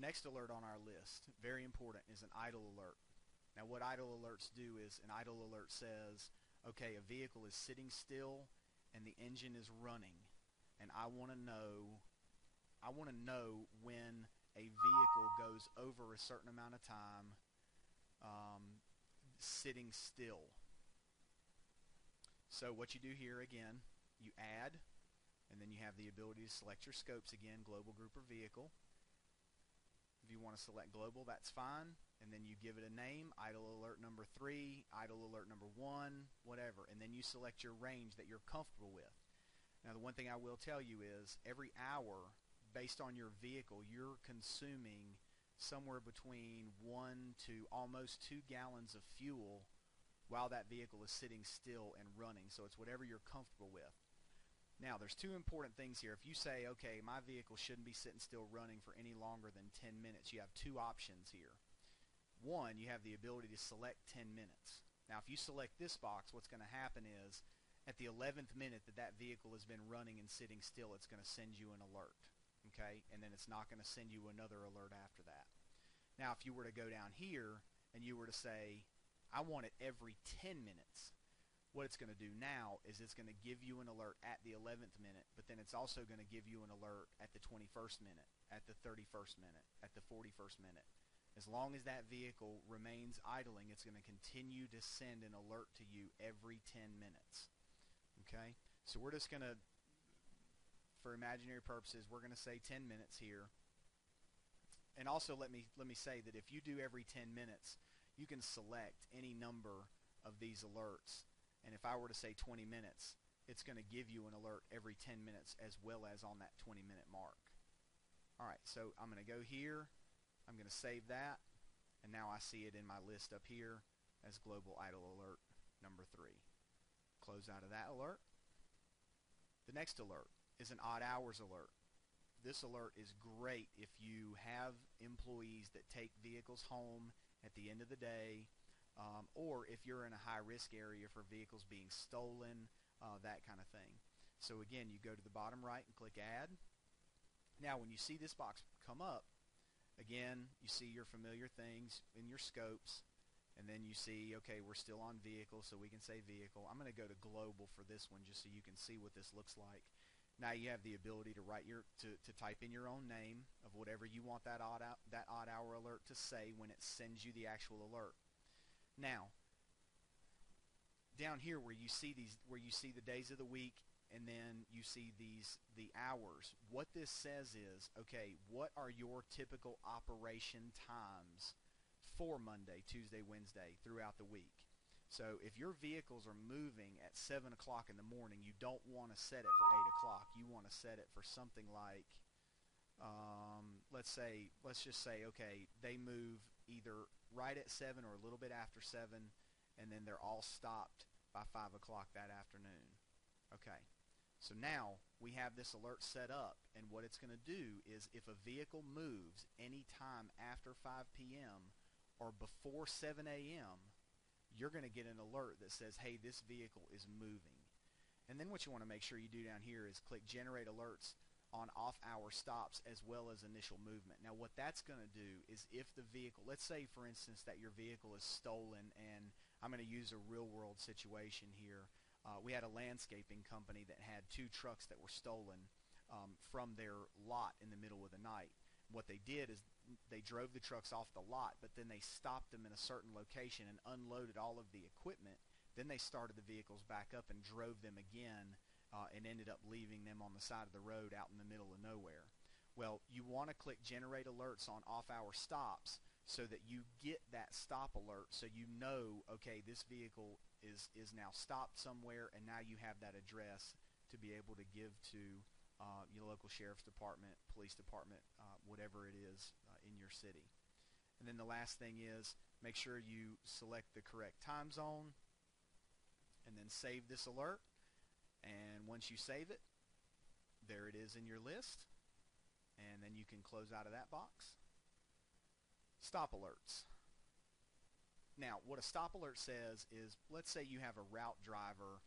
The next alert on our list, very important, is an idle alert. Now what idle alerts do is an idle alert says, okay, a vehicle is sitting still and the engine is running, and I want to know when a vehicle goes over a certain amount of time sitting still. So what you do here again, you add, and then you have the ability to select your scopes again, global, group, or vehicle. If you want to select global, that's fine. And then you give it a name, idle alert number 3, idle alert number 1, whatever. And then you select your range that you're comfortable with. Now the one thing I will tell you is every hour, based on your vehicle, you're consuming somewhere between 1 to almost 2 gallons of fuel while that vehicle is sitting still and running. So it's whatever you're comfortable with. Now, there's two important things here. If you say, okay, my vehicle shouldn't be sitting still running for any longer than 10 minutes, you have two options here. One, you have the ability to select 10 minutes. Now, if you select this box, what's going to happen is at the 11th minute that vehicle has been running and sitting still, it's going to send you an alert. Okay? And then it's not going to send you another alert after that. Now, if you were to go down here and you were to say, I want it every 10 minutes, what it's going to do now is it's going to give you an alert at the 11th minute, but then it's also going to give you an alert at the 21st minute, at the 31st minute, at the 41st minute. As long as that vehicle remains idling, it's going to continue to send an alert to you every 10 minutes. Okay? So we're just going to, for imaginary purposes, we're going to say 10 minutes here. And also let me say that if you do every 10 minutes, you can select any number of these alerts. And if I were to say 20 minutes, it's going to give you an alert every 10 minutes as well as on that 20-minute mark. All right, so I'm going to go here. I'm going to save that. And now I see it in my list up here as global idle alert number 3. Close out of that alert. The next alert is an odd hours alert. This alert is great if you have employees that take vehicles home at the end of the day, or if you're in a high-risk area for vehicles being stolen, that kind of thing. So again, you go to the bottom right and click Add. Now when you see this box come up, again, you see your familiar things in your scopes, and then you see, okay, we're still on vehicle, so we can say vehicle. I'm going to go to global for this one just so you can see what this looks like. Now you have the ability to write to type in your own name of whatever you want that odd hour alert to say when it sends you the actual alert. Now, down here where you see the days of the week and then you see the hours, what this says is, okay, what are your typical operation times for Monday, Tuesday, Wednesday throughout the week? So if your vehicles are moving at 7 o'clock in the morning, you don't want to set it for 8 o'clock. You want to set it for something like, let's just say, okay, they move either right at 7 or a little bit after 7, and then they're all stopped by 5 o'clock that afternoon. Okay, so now we have this alert set up, and what it's going to do is if a vehicle moves any time after 5 p.m. or before 7 a.m., you're going to get an alert that says, hey, this vehicle is moving. And then what you want to make sure you do down here is click Generate Alerts on off-hour stops as well as initial movement. Now what that's going to do is if the vehicle, let's say for instance that your vehicle is stolen, and I'm going to use a real-world situation here. We had a landscaping company that had 2 trucks that were stolen from their lot in the middle of the night. What they did is they drove the trucks off the lot, but then they stopped them in a certain location and unloaded all of the equipment. Then they started the vehicles back up and drove them again and ended up leaving them on the side of the road out in the middle of nowhere. Well, you want to click Generate Alerts on off-hour stops so that you get that stop alert so you know, okay, this vehicle is now stopped somewhere, and now you have that address to be able to give to your local sheriff's department, police department, whatever it is in your city. And then the last thing is make sure you select the correct time zone and then save this alert. And once you save it, there it is in your list. And then you can close out of that box. Stop alerts. Now, what a stop alert says is, let's say you have a route driver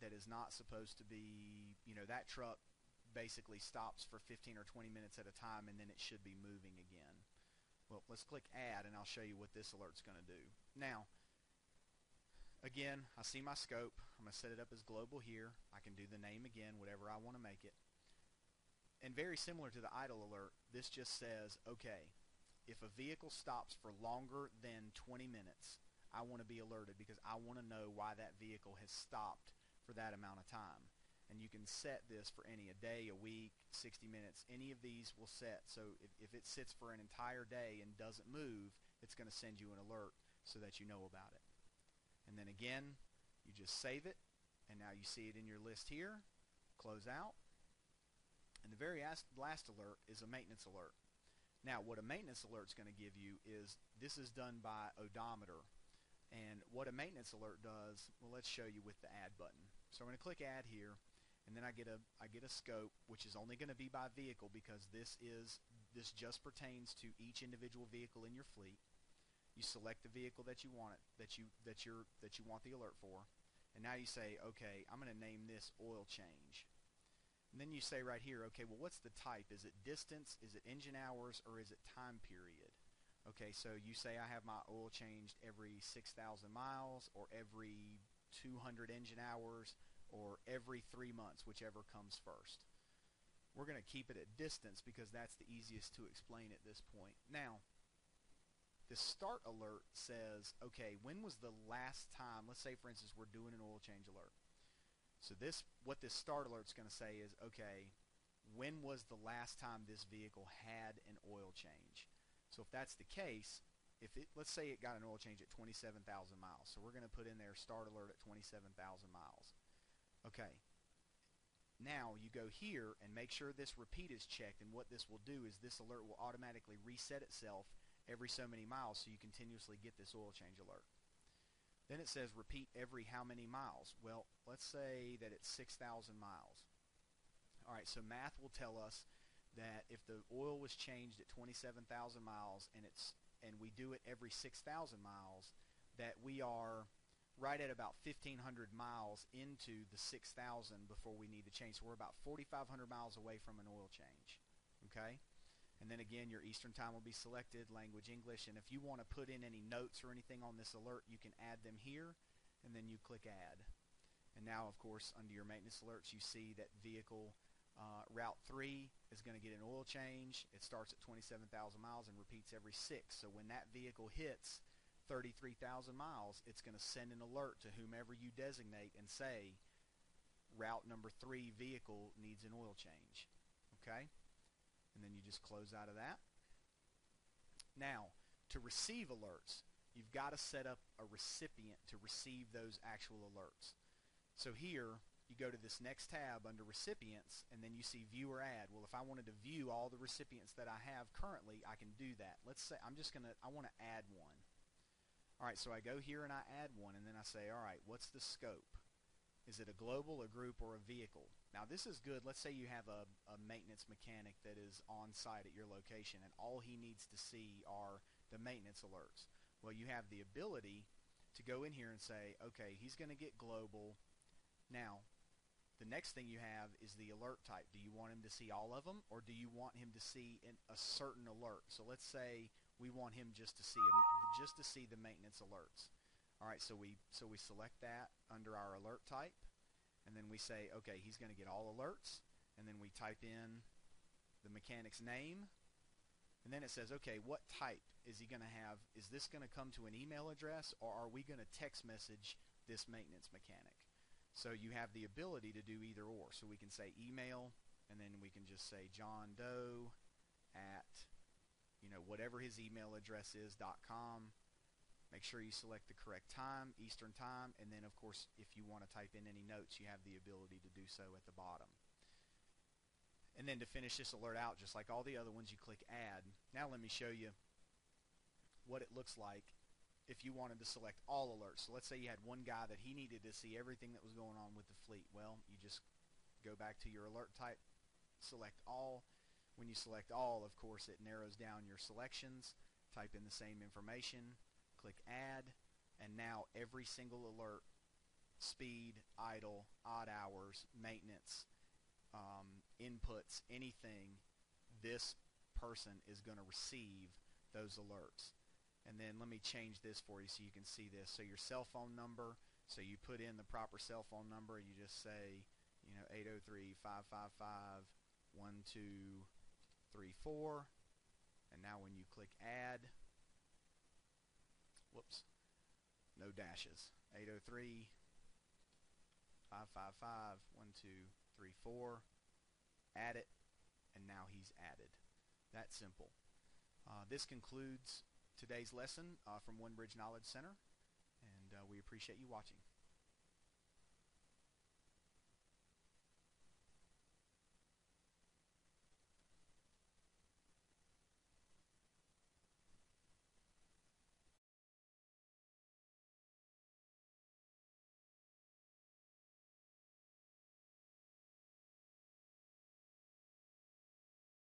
that is not supposed to be, that truck basically stops for 15 or 20 minutes at a time, and then it should be moving again. Well, let's click add, and I'll show you what this alert's going to do. Now, again, I see my scope. I'm going to set it up as global here. I can do the name again, whatever I want to make it. And very similar to the idle alert, this just says, okay, if a vehicle stops for longer than 20 minutes, I want to be alerted because I want to know why that vehicle has stopped for that amount of time. And you can set this for a day, a week, 60 minutes. Any of these will set. So if it sits for an entire day and doesn't move, it's going to send you an alert so that you know about it. And then again, you just save it, and now you see it in your list here. Close out. And the very last alert is a maintenance alert. Now, what a maintenance alert is going to give you is, this is done by odometer. And what a maintenance alert does, well, let's show you with the add button. So I'm going to click add here, and then I get a scope, which is only going to be by vehicle because this just pertains to each individual vehicle in your fleet. You select the vehicle that you want that you want the alert for, and now you say, okay, I'm going to name this oil change. And then you say right here, okay, well, what's the type? Is it distance? Is it engine hours? Or is it time period? Okay, so you say I have my oil changed every 6,000 miles or every 200 engine hours or every 3 months, whichever comes first. We're going to keep it at distance because that's the easiest to explain at this point. Now, the start alert says, okay, when was the last time, let's say for instance we're doing an oil change alert. So what this start alert is going to say is, okay, when was the last time this vehicle had an oil change? So if that's the case, let's say it got an oil change at 27,000 miles. So we're going to put in there start alert at 27,000 miles. Okay. Now you go here and make sure this repeat is checked, and what this will do is this alert will automatically reset itself every so many miles so you continuously get this oil change alert. Then it says repeat every how many miles? Well, let's say that it's 6,000 miles. All right, so math will tell us that if the oil was changed at 27,000 miles and we do it every 6,000 miles, that we are right at about 1,500 miles into the 6,000 before we need to change. So we're about 4,500 miles away from an oil change. Okay? And then again, your Eastern time will be selected, language English, and if you want to put in any notes or anything on this alert, you can add them here, and then you click add. And now, of course, under your maintenance alerts, you see that vehicle Route 3 is going to get an oil change. It starts at 27,000 miles and repeats every 6. So when that vehicle hits 33,000 miles, it's going to send an alert to whomever you designate and say, route number 3 vehicle needs an oil change. Okay? And then you just close out of that. Now, to receive alerts, you've got to set up a recipient to receive those actual alerts. So here, you go to this next tab under recipients, and then you see view or add. Well, if I wanted to view all the recipients that I have currently, I can do that. Let's say I want to add one. All right, so I go here and I add one, and then I say, all right, what's the scope? Is it a global, a group, or a vehicle? Now, this is good. Let's say you have a maintenance mechanic that is on site at your location, and all he needs to see are the maintenance alerts. Well, you have the ability to go in here and say, okay, he's going to get global. Now, the next thing you have is the alert type. Do you want him to see all of them, or do you want him to see a certain alert? So let's say we want him just to see the maintenance alerts. All right, so we select that under our alert type, and then we say, okay, he's going to get all alerts, and then we type in the mechanic's name, and then it says, okay, what type is he going to have? Is this going to come to an email address, or are we going to text message this maintenance mechanic? So you have the ability to do either or. So we can say email, and then we can just say John Doe at, whatever his email address is, .com. Make sure you select the correct time, Eastern time, and then, of course, if you want to type in any notes, you have the ability to do so at the bottom. And then to finish this alert out, just like all the other ones, you click Add. Now let me show you what it looks like if you wanted to select all alerts. So let's say you had one guy that he needed to see everything that was going on with the fleet. Well, you just go back to your alert type, select all. When you select all, of course, it narrows down your selections. Type in the same information, click Add, and now every single alert, speed, idle, odd hours, maintenance, inputs anything, this person is going to receive those alerts. And then let me change this for you so you can see this. So your cell phone number, so you put in the proper cell phone number. You just say, 803-555-1234. And now when you click add, whoops, no dashes. 803-555-1234. Add it, and now he's added. That simple. This concludes today's lesson from One Bridge Knowledge Center, and we appreciate you watching.